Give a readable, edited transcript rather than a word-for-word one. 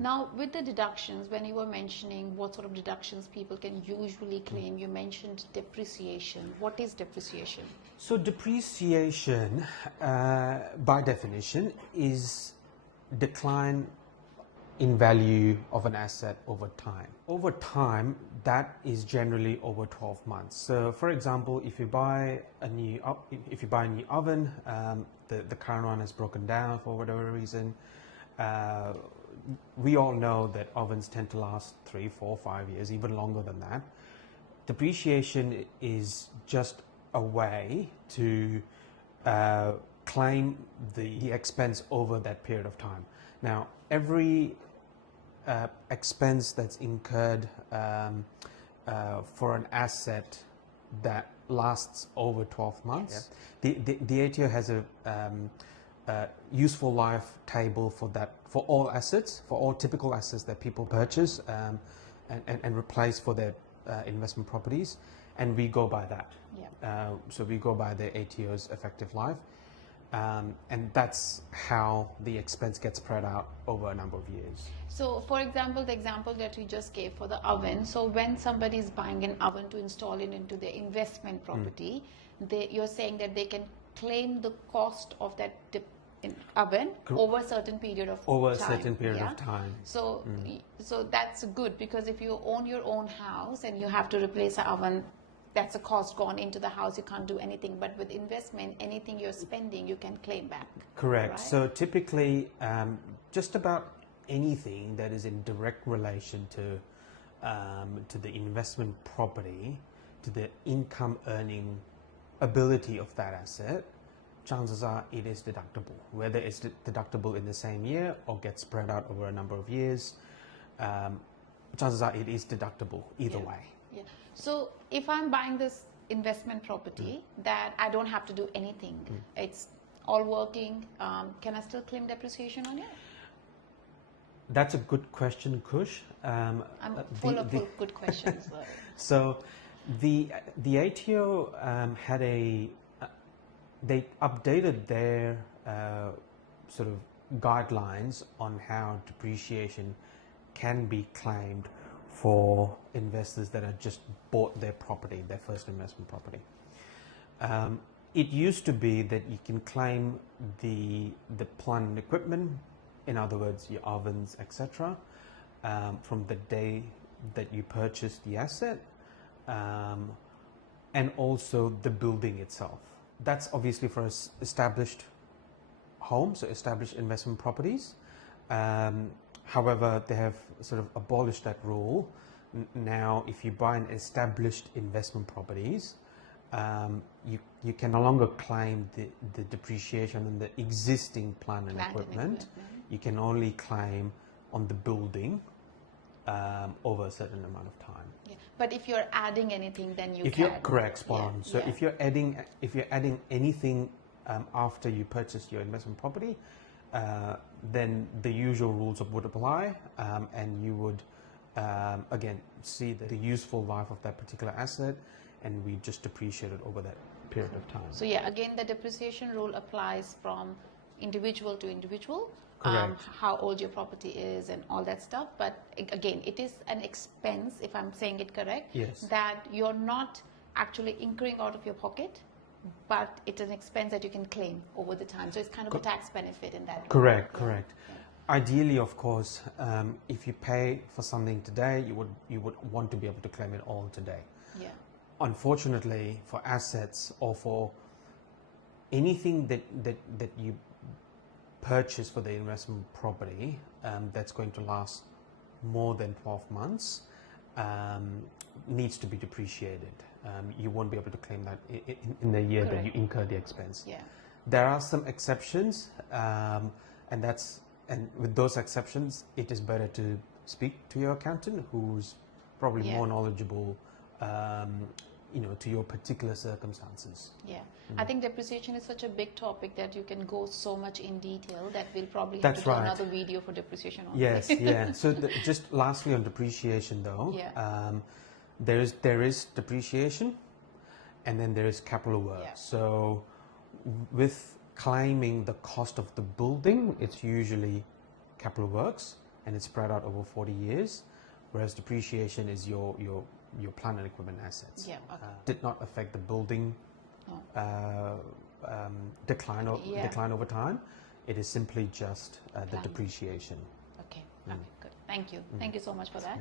Now, with the deductions, when you were mentioning what sort of deductions people can usually claim, you mentioned depreciation. What is depreciation? So depreciation, by definition, is decline in value of an asset over time. Over time, that is generally over 12 months. So, for example, if you buy a new oven, the current one has broken down for whatever reason. We all know that ovens tend to last 3, 4, 5 years, even longer than that. Depreciation is just a way to claim the expense over that period of time. Now, every expense that's incurred for an asset that lasts over 12 months, the ATO has a useful life table for that, for all assets, for all typical assets that people purchase and replace for their investment properties, and we go by that. So we go by the ATO's effective life, and that's how the expense gets spread out over a number of years. So, for example, the example that you just gave for the oven, so when somebody is buying an oven to install it into their investment property, you're saying that they can claim the cost of that oven over a certain period of time. So, so that's good, because if you own your own house and you have to replace an oven, that's a cost gone into the house. You can't do anything. But with investment, anything you're spending, you can claim back. Correct. Right? So typically, just about anything that is in direct relation to the investment property, to the income earning ability of that asset, chances are it is deductible. Whether it's deductible in the same year or gets spread out over a number of years, chances are it is deductible either way. Yeah. So if I'm buying this investment property that I don't have to do anything, it's all working, can I still claim depreciation on it? That's a good question, Khush. I'm full of good questions. So the ATO had they updated their sort of guidelines on how depreciation can be claimed for investors that have just bought their property, their first investment property. It used to be that you can claim the plant and equipment, in other words, your ovens, etc., from the day that you purchased the asset, and also the building itself. That's obviously for established homes, so established investment properties. However, they have sort of abolished that rule. Now, if you buy an established investment properties, you can no longer claim the depreciation on the existing plant and equipment. You can only claim on the building over a certain amount of time. Yeah. But if you're adding anything, then you can. If you're correct, spot on. So if you're adding anything after you purchase your investment property, then the usual rules would apply, and you would again see the useful life of that particular asset, and we just depreciate it over that period of time. So yeah, again, the depreciation rule applies from individual to individual. Correct. How old your property is and all that stuff. But again, it is an expense, if I'm saying it correct, yes, that you're not actually incurring out of your pocket, but it's an expense that you can claim over the time. So it's kind of a tax benefit in that. Correct, correct. Yeah. Ideally, of course, if you pay for something today, you would want to be able to claim it all today. Yeah. Unfortunately, for assets or for anything that you purchase for the investment property that's going to last more than 12 months, needs to be depreciated. You won't be able to claim that in the year that you incur the expense. Yeah. There are some exceptions, and with those exceptions, it is better to speak to your accountant, who's probably more knowledgeable, to your particular circumstances. Yeah, I think depreciation is such a big topic that you can go so much in detail that we'll probably have to do another video for depreciation only. Yes, yeah. So just lastly on depreciation though, there is depreciation, and then there is capital work. Yeah. So with claiming the cost of the building, it's usually capital works, and it's spread out over 40 years, whereas depreciation is your plant and equipment assets. Yeah, okay. Did not affect the building decline over time. It is simply just the depreciation. Okay, okay, good. Thank you. Thank you so much for that.